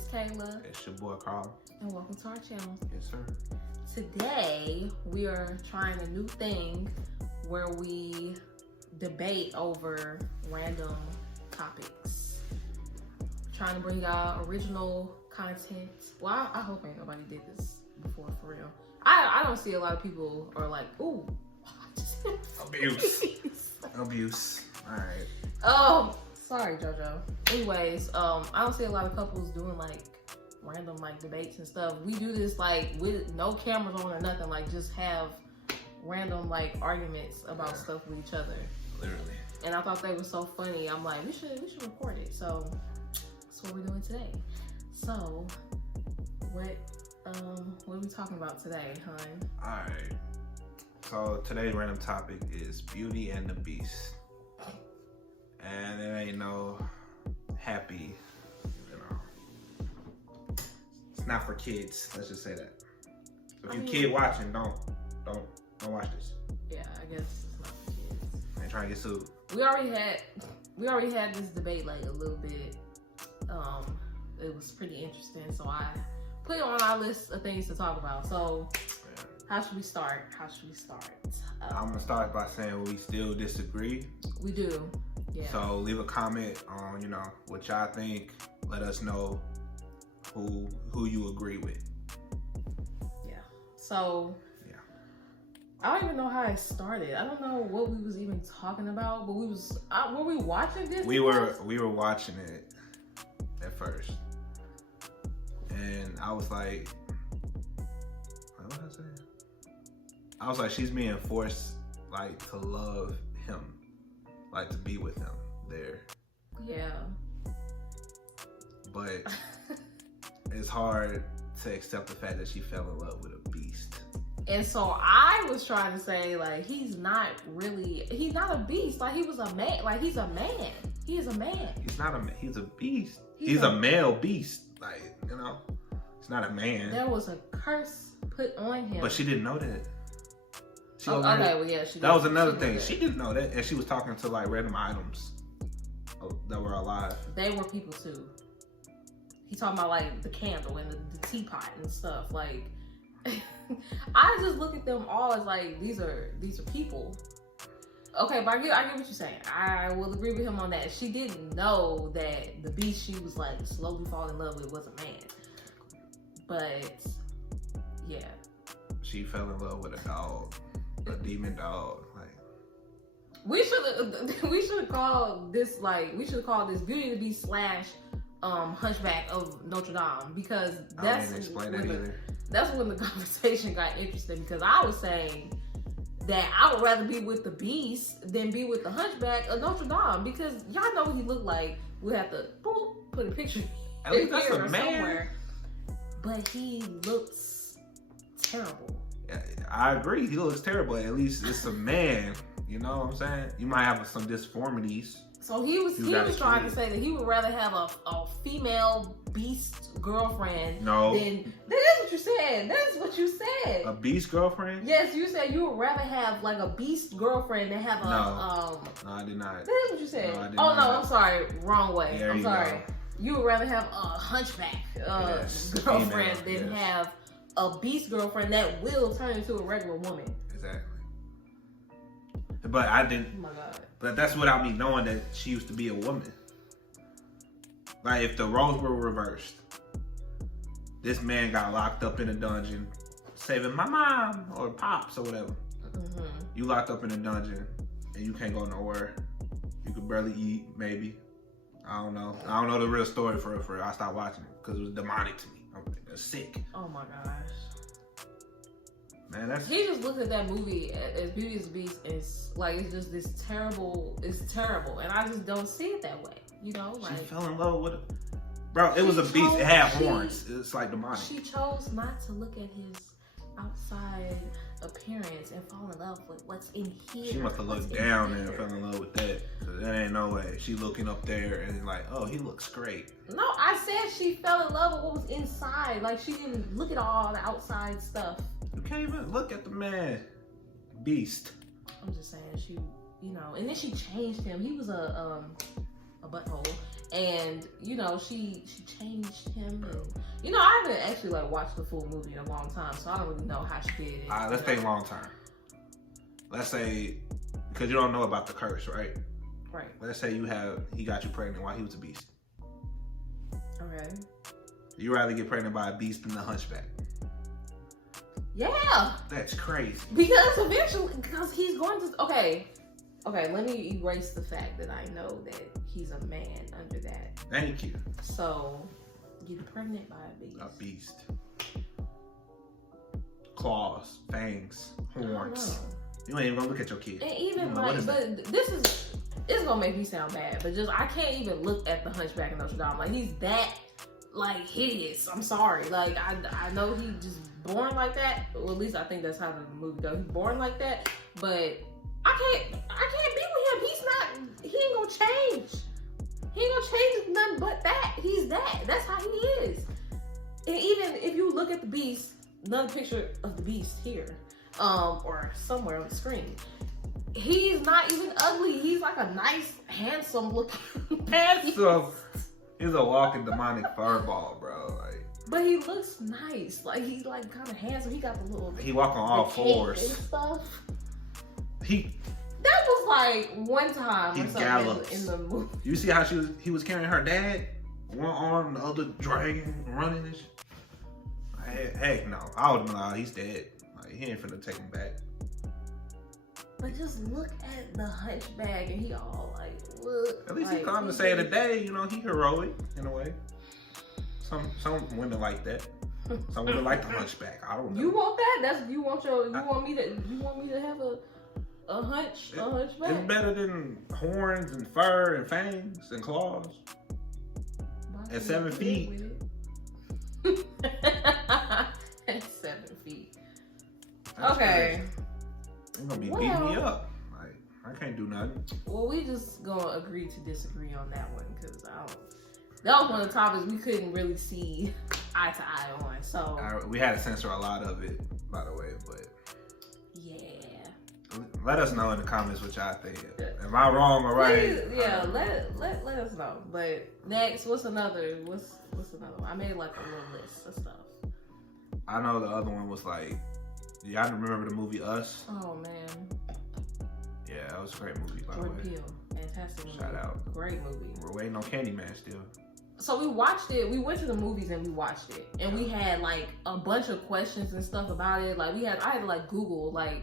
It's Kayla. It's your boy Carl. And welcome to our channel. Yes, sir. Today, we are trying a new thing where we debate over random topics. Trying to bring out original content. Well, I hope ain't nobody did this before, for real. I don't see a lot of people are like, ooh. Abuse. Abuse. All right. Oh, sorry, JoJo. Anyways, I don't see a lot of couples doing like random like debates and stuff. We do this like with no cameras on or nothing, like just have random like arguments about stuff with each other. Literally. And I thought they were so funny. I'm like, we should record it. So that's what we're doing today. So what are we talking about today, hon? All right. So today's random topic is Beauty and the Beast. And it ain't no happy, it's not for kids. Let's just say that. So if you kid watching, don't watch this. Yeah, I guess it's not for kids. Ain't trying to get sued. We already had this debate like a little bit. It was pretty interesting, so I put it on our list of things to talk about. So how should we start? I'm gonna start by saying we still disagree. We do. Yeah. So leave a comment on, what y'all think. Let us know who you agree with. Yeah. So yeah. I don't even know how it started. I don't know what we was even talking about, but were we watching this? We were watching it at first. And I was like, what was I saying? I was like, she's being forced like to love him. Like to be with him there. Yeah. But it's hard to accept the fact that she fell in love with a beast. And so I was trying to say, like, he's not a beast. Like, he was a man. Like, he's a man. He is a man. He's not a man. He's a beast. He's a male beast. Like, he's not a man. There was a curse put on him. But she didn't know that. She that was another thing. She didn't know that, and she was talking to like random items that were alive. They were people too. He talking about like the candle and the teapot and stuff. Like, I just look at them all as like these are people. Okay, but I get what you're saying. I will agree with him on that. She didn't know that the beast she was like slowly falling in love with was a man. But yeah, she fell in love with a dog. A demon dog. Like we should have called this Beauty and the Beast / Hunchback of Notre Dame, because that's when the conversation got interesting, because I was saying that I would rather be with the Beast than be with the Hunchback of Notre Dame, because y'all know what he looked like. We have to put a picture at least that's a man. Somewhere, but he looks terrible. I agree. He looks terrible. At least it's a man. You know what I'm saying? You might have some disformities. So he was trying to say that he would rather have a female beast girlfriend. No. That is what you said. That is what you said. A beast girlfriend? Yes, you said you would rather have like a beast girlfriend than have No, I did not. That is what you said. No, I did not. No, I'm sorry. Wrong way. There I'm sorry. You would rather have a hunchback girlfriend than have a beast girlfriend that will turn into a regular woman. Exactly. But I didn't. Oh my God. But that's without me knowing that she used to be a woman. Like if the roles were reversed, this man got locked up in a dungeon, saving my mom or pops or whatever. Mm-hmm. You locked up in a dungeon and you can't go nowhere. You could barely eat, maybe. I don't know. I don't know the real story for real. I stopped watching it because it was demonic to me. I'm sick. Oh my gosh. Man, he just looked at that movie as Beauty and the Beast and it's just this terrible. It's terrible, and I just don't see it that way. Like she fell in love with it. Bro, it was a beast. It had horns. It's like demonic. She chose not to look at his outside appearance and fall in love with what's in here. She must have looked down and fell in love with that. There ain't no way. She looking up there and like, oh, he looks great. No, I said she fell in love with what was inside. Like, she didn't look at all the outside stuff. You can't even look at the man. Beast. I'm just saying, she, and then she changed him. He was a butthole. And you know, she changed him. And, you know, I haven't actually like watched the full movie in a long time, so I don't really know how she did it. Let's take long term. Let's say, because you don't know about the curse, right? Right. Let's say he got you pregnant while he was a beast. Okay. You rather get pregnant by a beast than the hunchback? Yeah. That's crazy. Because eventually, because he's going to. Okay, let me erase the fact that I know that he's a man under that. Thank you. So, get pregnant by a beast. A beast. Claws, fangs, horns. You ain't even gonna look at your kid. And even like, but it's gonna make me sound bad, but just I can't even look at the Hunchback of Notre Dame. Like, he's that like hideous. I'm sorry. Like, I know he just born like that. Or at least I think that's how the movie goes. He's born like that, but I can't be with him. He ain't gonna change. He ain't gonna change nothing but that. He's that. That's how he is. And even if you look at the beast, another picture of the beast here, or somewhere on the screen, he's not even ugly. He's like a nice, handsome looking handsome. He's a walking demonic furball, bro. Like, but he looks nice. Like, he's like kind of handsome. He got the little. He walk on all fours and stuff. That was like one time he or something gallops. in the movie. You see how he was carrying her dad, one arm, the other dragging, running and shit. Heck no, I would have been like, he's dead. Like, he ain't finna take him back. But just look at the Hunchback, and he all like, look. At least like, he come to say today, you know, he heroic in a way. Some women like that. Some women like the Hunchback. I don't know. You want that? You want me to have a hunchback? It's better than horns and fur and fangs and claws. At 7 feet. At 7 feet. That's okay. You're gonna be beating me up. Like, I can't do nothing. Well, we just gonna agree to disagree on that one, because that was one of the topics we couldn't really see eye to eye on. So we had to censor a lot of it, by the way, but yeah. Let us know in the comments what y'all think. Am I wrong or right? Please, yeah, let us know. But next, what's another one? I made like a little list of stuff. I know the other one was like, y'all remember the movie Us? Oh man. Yeah, that was a great movie, by the Jordan way. Peele, fantastic movie. Shout out. Great movie. We're waiting on Candyman still. So we watched it. We went to the movies and we watched it, and we had like a bunch of questions and stuff about it. Like, I had to like Google like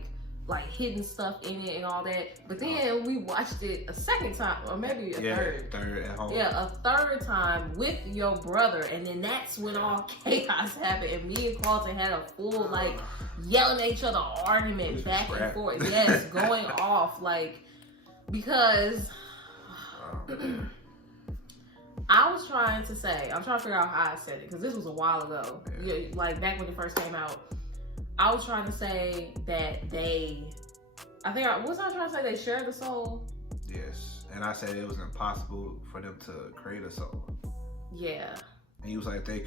hidden stuff in it and all that. But then we watched it a second time, or maybe a third. Third at home. Yeah, a third time with your brother, and then that's when all chaos happened. And me and Carlton had a full like yelling at each other argument back and forth. Yes, going off like, because I'm trying to figure out how I said it, because this was a while ago. Yeah, like back when it first came out. I was trying to say that was I trying to say they share the soul? Yes, and I said it was impossible for them to create a soul. Yeah. And he was like, they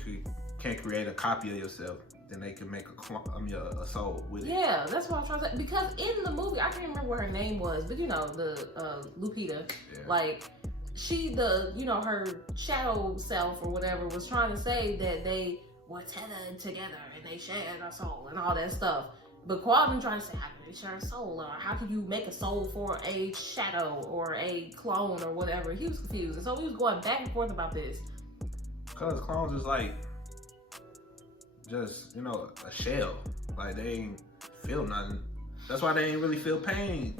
can't create a copy of yourself, then they can make a soul with it. Yeah, that's what I'm trying to say. Because in the movie, I can't remember what her name was, but you know, the Lupita, like, her shadow self or whatever was trying to say that they were tethered together and they shared a soul and all that stuff. But Qualden trying to say, how can they share a soul? Or how can you make a soul for a shadow or a clone or whatever? He was confused. And so we was going back and forth about this. Because clones is like, just, a shell. Like, they ain't feel nothing. That's why they ain't really feel pain.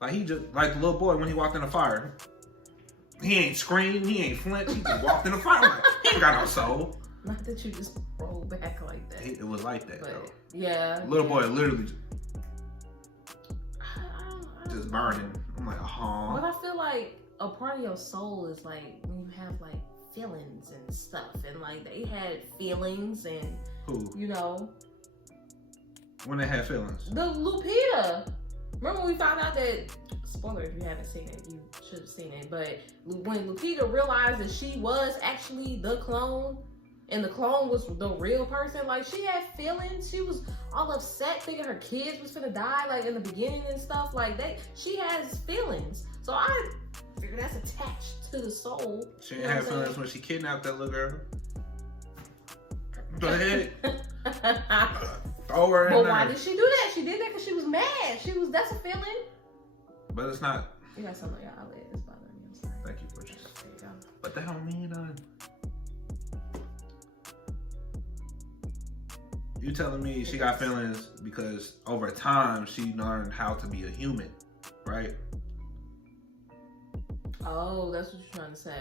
Like, he just, like the little boy when he walked in the fire. He ain't screamed, he ain't flinched, he just walked in the fire. Like, he ain't got no soul. Not that you just roll back like that. It was like that, though. Yeah. Little boy literally just burning. I'm like, But I feel like a part of your soul is like when you have like feelings and stuff. And like they had feelings and, When they had feelings? The Lupita. Remember when we found out that, spoiler if you haven't seen it, you should have seen it. But when Lupita realized that she was actually the clone, and the clone was the real person, like, she had feelings. She was all upset thinking her kids was gonna die, like, in the beginning and stuff. Like, she has feelings. So figure that's attached to the soul. She didn't have feelings when she kidnapped that little girl. Go ahead. Throw her in there. But why did she do that? She did that because she was mad. That's a feeling. But it's not. You got something on your eyelid. It's bothering me. I'm sorry. Thank you, Bridget. There you go. But that don't mean nothing. You telling me she got feelings because over time she learned how to be a human, right? Oh, that's what you're trying to say.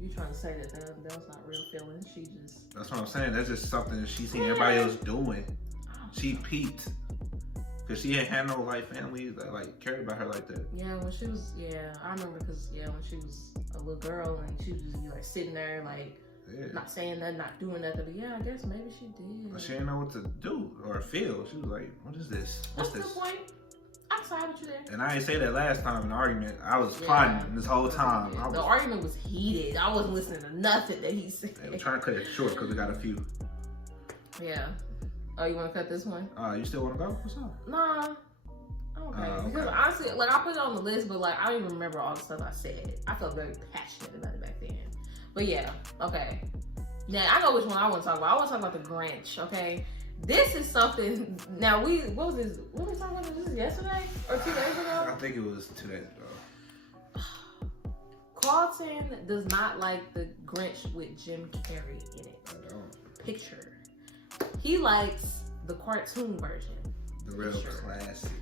You're trying to say that was not real feelings. She just... That's what I'm saying. That's just something that she seen everybody else doing. She peeped. Because she ain't had no like family that like cared about her like that. Yeah, when she was... Yeah, I remember because, when she was a little girl and she was just like sitting there like... Yeah. Not saying nothing, not doing nothing, but I guess maybe she did. But she didn't know what to do or feel. She was like, what is this? What's That's this? the point. I'm sorry with you there. And I didn't say that last time in the argument. I was plotting this whole time. The argument was heated. I wasn't listening to nothing that he said. I'm trying to cut it short because we got a few. Yeah. Oh, you want to cut this one? You still want to go? What's up? Nah. Okay. Because honestly, like I put it on the list, but like I don't even remember all the stuff I said. I felt very passionate about it back then. But yeah, okay. Now I know which one I want to talk about. I want to talk about the Grinch, okay? This is something. Now what was this? What were we talking about? This yesterday or 2 days ago? I think it was 2 days ago. Carlton does not like the Grinch with Jim Carrey in it. I don't. Picture. He likes the cartoon version. The real classic.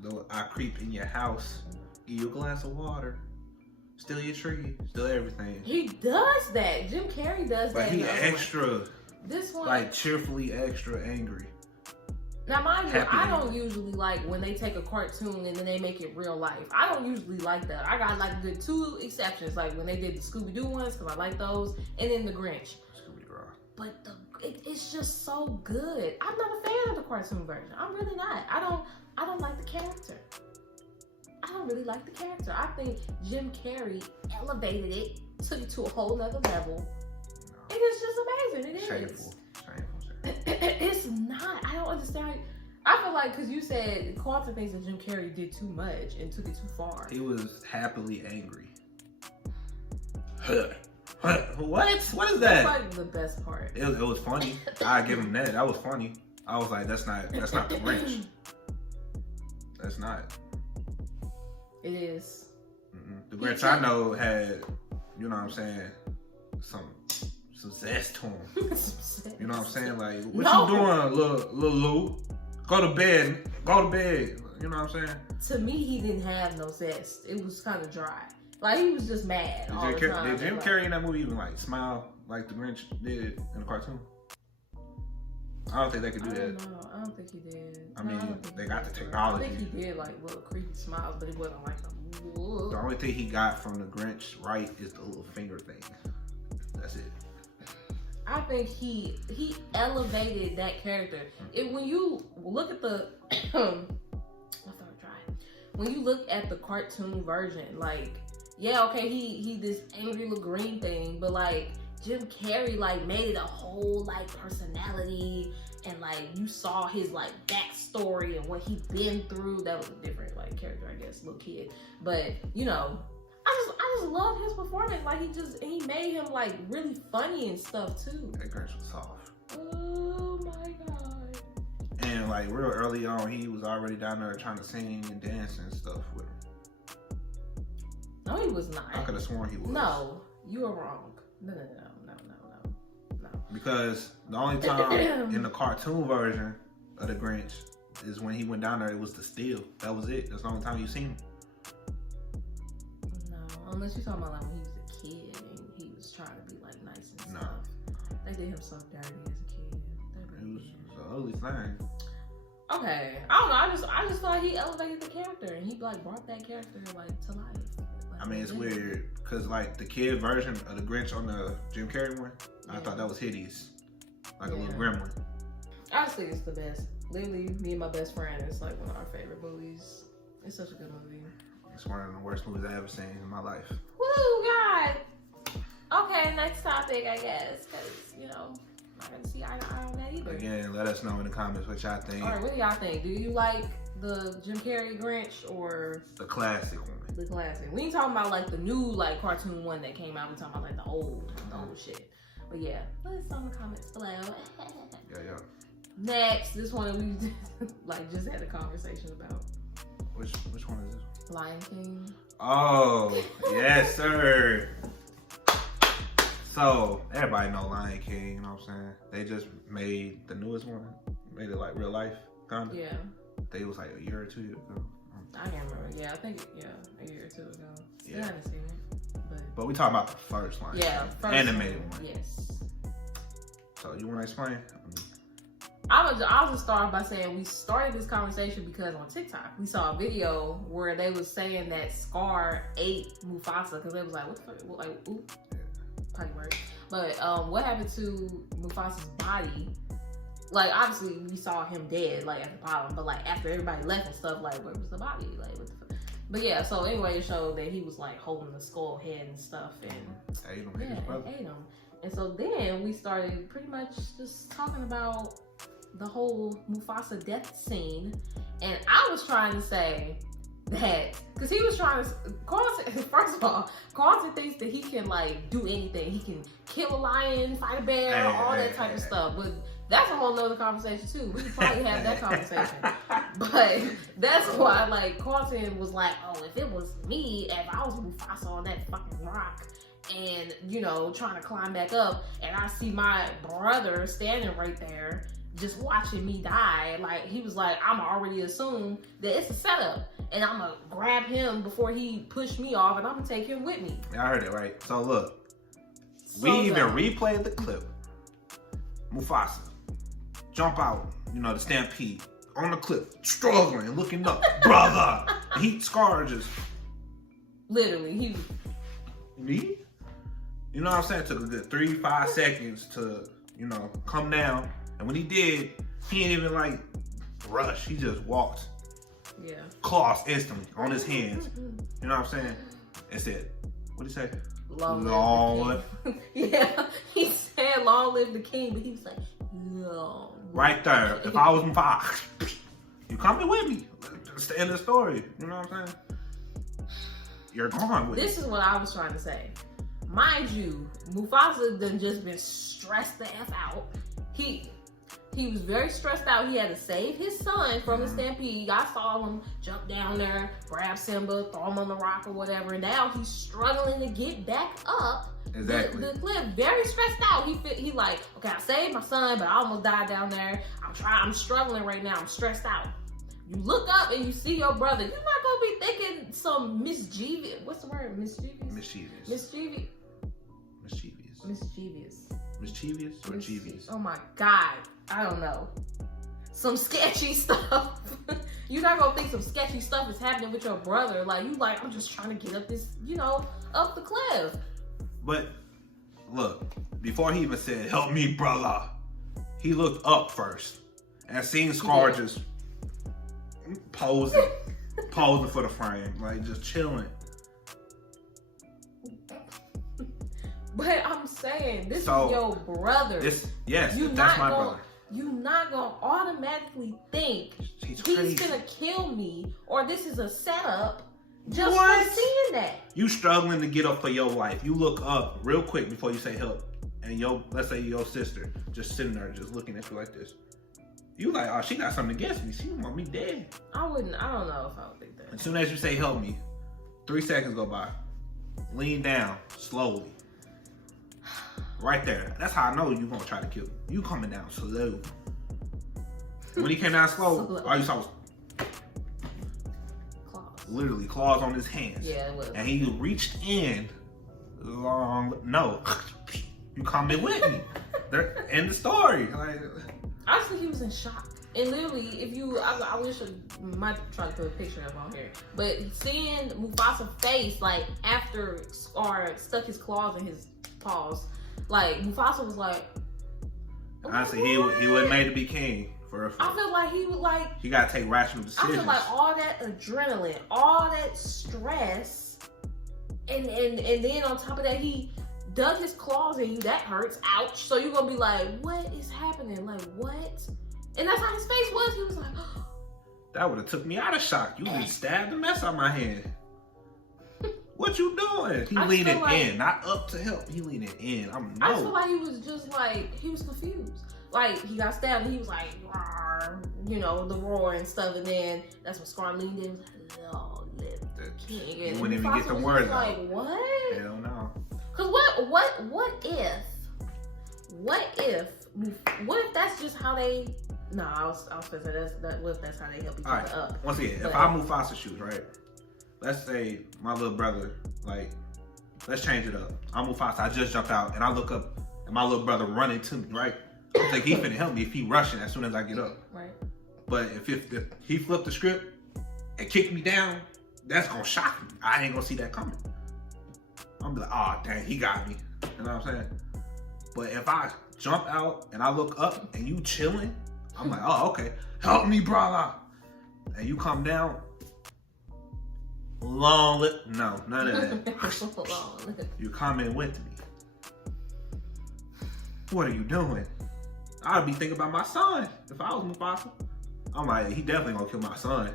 Though I creep in your house, give you a glass of water, steal your tree, steal everything. He does that. Jim Carrey does that. But he extra, this one, like cheerfully extra angry. Now, mind you, I don't usually like when they take a cartoon and then they make it real life. I don't usually like that. I got like good 2 exceptions, like when they did the Scooby-Doo ones, because I like those, and then the Grinch. Scooby-Doo. But it's just so good. I'm not a fan of the cartoon version. I'm really not. I don't like the character. I don't really like the character. I think Jim Carrey elevated it, took it to a whole nother level. No. It is just amazing. It is. Shameful. It's not. I don't understand. I feel like because you said Carlton thinks that Jim Carrey did too much and took it too far. He was happily angry. What is that? That's like the best part. It was funny. I give him that. That was funny. I was like, that's not the Grinch. That's not. It is. The Grinch I know had, you know what I'm saying, some zest to him. You know what I'm saying? Like, what you doing, little Lou? Go to bed. Go to bed. You know what I'm saying? To me, he didn't have no zest. It was kind of dry. Like, he was just mad all the time. Did Jim Carrey in that movie even, like, smile like the Grinch did in the cartoon? I don't think they could do that. No, I don't think he did. I mean, they got the technology. I think he did, like, little creepy smiles, but it wasn't like a... The only thing he got from the Grinch right is the little finger thing. That's it. I think he elevated that character. When you look at the when you look at the cartoon version, like, yeah, okay, he this angry little green thing, but like Jim Carrey like made it a whole like personality, and like you saw his like backstory and what he'd been through. That was a different like character, I guess, little kid. But you know, I just love his performance. Like he made him like really funny and stuff too. That Grinch was soft. Oh my god. And like real early on, he was already down there trying to sing and dance and stuff with him. No, he was not. I could have sworn he was. No, you are wrong. No. Because the only time in the cartoon version of the Grinch is when he went down there, it was to steal. That was it. That's the only time you seen him. No, unless you're talking about like when he was a kid and he was trying to be like nice and stuff. They did him so dirty as a kid. It was an ugly thing. Okay, I don't know. I just feel like he elevated the character and he like brought that character like to life. Like, I mean, it's weird because like the kid version of the Grinch on the Jim Carrey one, I thought that was hideous, like a little gremlin. I just think it's the best. Literally, me and my best friend, it's like one of our favorite movies. It's such a good movie. It's one of the worst movies I've ever seen in my life. Woo, God. Okay, next topic, I guess, because you know, I'm not gonna see eye to eye on that either. Again, let us know in the comments what y'all think. All right, what do y'all think? Do you like the Jim Carrey Grinch or the classic one? The classic. We ain't talking about like the new like cartoon one that came out. We talking about like the old shit. But yeah, let us know in the comments below. Yeah. Next, this one we like just had a conversation about. Which one is this? Lion King. Oh, yes, sir. So everybody know Lion King. You know what I'm saying? They just made the newest one. Made it like real life, kind of. Yeah. I think it was like a year or 2 years ago. I can't remember. Yeah, I think a year or 2 ago. Yeah. I haven't seen it. But we talking about the first one. Yeah, first animated one. Yes. So you want to explain? I'll just start by saying we started this conversation because on TikTok we saw a video where they was saying that Scar ate Mufasa because they was like, what the fuck? Like, ooh, potty word. But what happened to Mufasa's body? Like, obviously we saw him dead, like at the bottom, but like after everybody left and stuff, like where was the body? Like what the fuck? But yeah, so anyway, it showed that he was like holding the skull head and stuff, and ate him. ate him. And so then we started pretty much just talking about the whole Mufasa death scene, and I was trying to say that because he was trying to first of all, Carlton thinks that he can like do anything. He can kill a lion, fight a bear, all that type of stuff. But that's a whole nother conversation too. We could probably have that conversation. But that's why like Carlton was like, oh, if it was me, if I was Mufasa on that fucking rock and trying to climb back up, and I see my brother standing right there just watching me die, like he was like, I'm already assume that it's a setup, and I'm gonna grab him before he pushed me off, and I'm gonna take him with me. I heard it right. So look, we even replayed the clip. Mufasa jump out, the stampede on the cliff, struggling, looking up, brother. He Scar just literally me. You know what I'm saying? Took a good 3-5 seconds to come down. And when he did, he didn't even like rush. He just walked. Yeah. Claws instantly on his hands. You know what I'm saying? And said, what did he say? Long live. Yeah. He said long live the king, but he was like, no. Right there. If I was Mufasa, you coming with me. That's the end of the story. You know what I'm saying? You're gone with This is what I was trying to say. Mind you, Mufasa done just been stressed the F out. He was very stressed out. He had to save his son from the stampede. I saw him jump down there, grab Simba, throw him on the rock or whatever. And now he's struggling to get back up the cliff. Very stressed out. He like, okay, I saved my son, but I almost died down there. I'm struggling right now. I'm stressed out. You look up and you see your brother. You're not gonna be thinking some mischievous. What's the word? Mischievous. Or Jeevious? Oh my God. I don't know. Some sketchy stuff. You're not gonna think some sketchy stuff is happening with your brother. Like, you like, I'm just trying to get up this, up the cliff. But look, before he even said, help me, brother, he looked up first and seen Scar just posing for the frame, like just chilling. But I'm saying, this is your brother. That's my brother. You're not gonna automatically think he's gonna kill me, or this is a setup just for seeing that. You struggling to get up for your life. You look up real quick before you say help, and let's say your sister just sitting there just looking at you like this. You like, oh, she got something against me. She want me dead. I don't know if I would think that. As soon as you say help me, 3 seconds go by. Lean down slowly. Right there. That's how I know you gonna try to kill me. You coming down slow. When he came down slow, all you saw was claws. Literally claws on his hands. Yeah, it was. And he reached in no. You coming with me. End the story. Like, I think he was in shock. And literally, I wish I might try to put a picture of him on here. But seeing Mufasa's face, like, after Scar stuck his claws in his paws, like, Mufasa was like, honestly, he wasn't made to be king. I feel like he would like... He gotta take rational decisions. I feel like all that adrenaline, all that stress, and then on top of that, he dug his claws in you. That hurts. Ouch. So you're gonna be like, what is happening? Like, what? And that's how his face was. He was like, That would have took me out of shock. You just stabbed the mess out of my hand. What you doing? He leaning in, not up to help. He leaning in. I feel like he was just like, he was confused. Like, he got stabbed and he was like, you know, the roar and stuff. And then that's when Scar leaned in. Oh, you wouldn't even get the words out. Like, what? Hell no. Because what if that's just how they... No, I was gonna say what if that's how they help each other up. Once again, if I'm Mufasa's shoes, right? Let's say my little brother, like, let's change it up. I'm Mufasa, I just jumped out and I look up and my little brother running to me, right? I think he finna help me if he rushing as soon as I get up. Right. But if he flipped the script and kicked me down, that's gonna shock me. I ain't gonna see that coming. I'm like, oh dang, he got me. You know what I'm saying? But if I jump out and I look up and you chilling, I'm like, oh, okay, help me, brother. And you come down, long lip, no, none of that. You coming with me. What are you doing? I'd be thinking about my son if I was Mufasa. I'm like, he definitely gonna kill my son.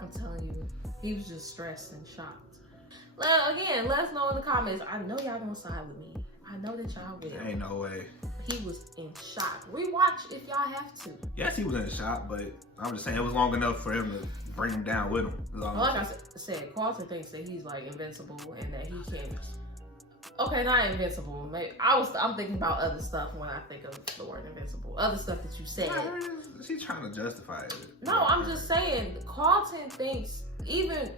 I'm telling you, he was just stressed and shocked. Again, let us know in the comments. I know y'all gonna side with me. I know that y'all will. Ain't no way. He was in shock. Rewatch if y'all have to. Yes, he was in shock, but I'm just saying it was long enough for him to bring him down with him. Well, like I said, Carlton thinks that he's like invincible and that he can. Okay, not invincible. Maybe I'm thinking about other stuff when I think of the word invincible. Other stuff that you said. She's trying to justify it. No, I'm just saying. Carlton thinks even.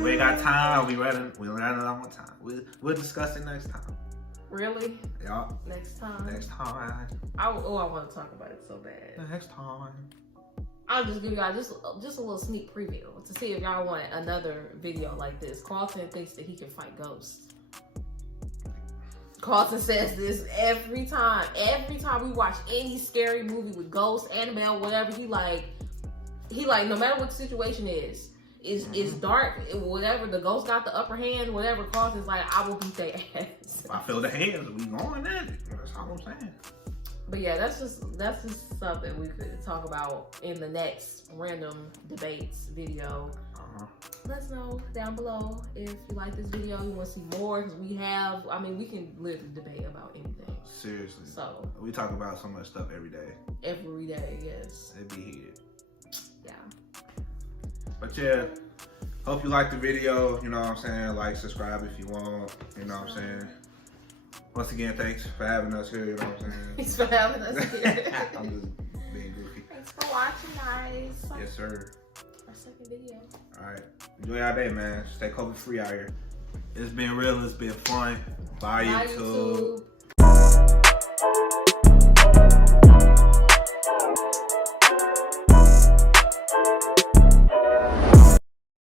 We ain't got time. We ran out of time. We'll discuss it next time. Really? Yeah. Next time. I want to talk about it so bad. Next time. I'll just give y'all just a little sneak preview to see if y'all want another video like this. Carlton thinks that he can fight ghosts. Carlton says this every time. Every time we watch any scary movie with ghosts, Annabelle, whatever, he like no matter what the situation is. It's dark, whatever, the ghost got the upper hand, whatever, Carlton's like, I will beat their ass. I feel the hands, we going at it. That's all I'm saying. But yeah, that's just something we could talk about in the next random debates video. Let us know down below if you like this video, you want to see more, because we can literally debate about anything. Seriously. So we talk about so much stuff every day. Every day, yes. It'd be heated. Yeah. But yeah, hope you liked the video, you know what I'm saying? Like, subscribe if you want, you know what I'm saying? Once again, thanks for having us here, you know what I'm saying? Thanks for having us here. I'm just being goofy. Thanks for watching, guys. Yes, sir. Our second video. Alright. Enjoy your day, man. Stay COVID free out here. It's been real, it's been fun. Bye, YouTube.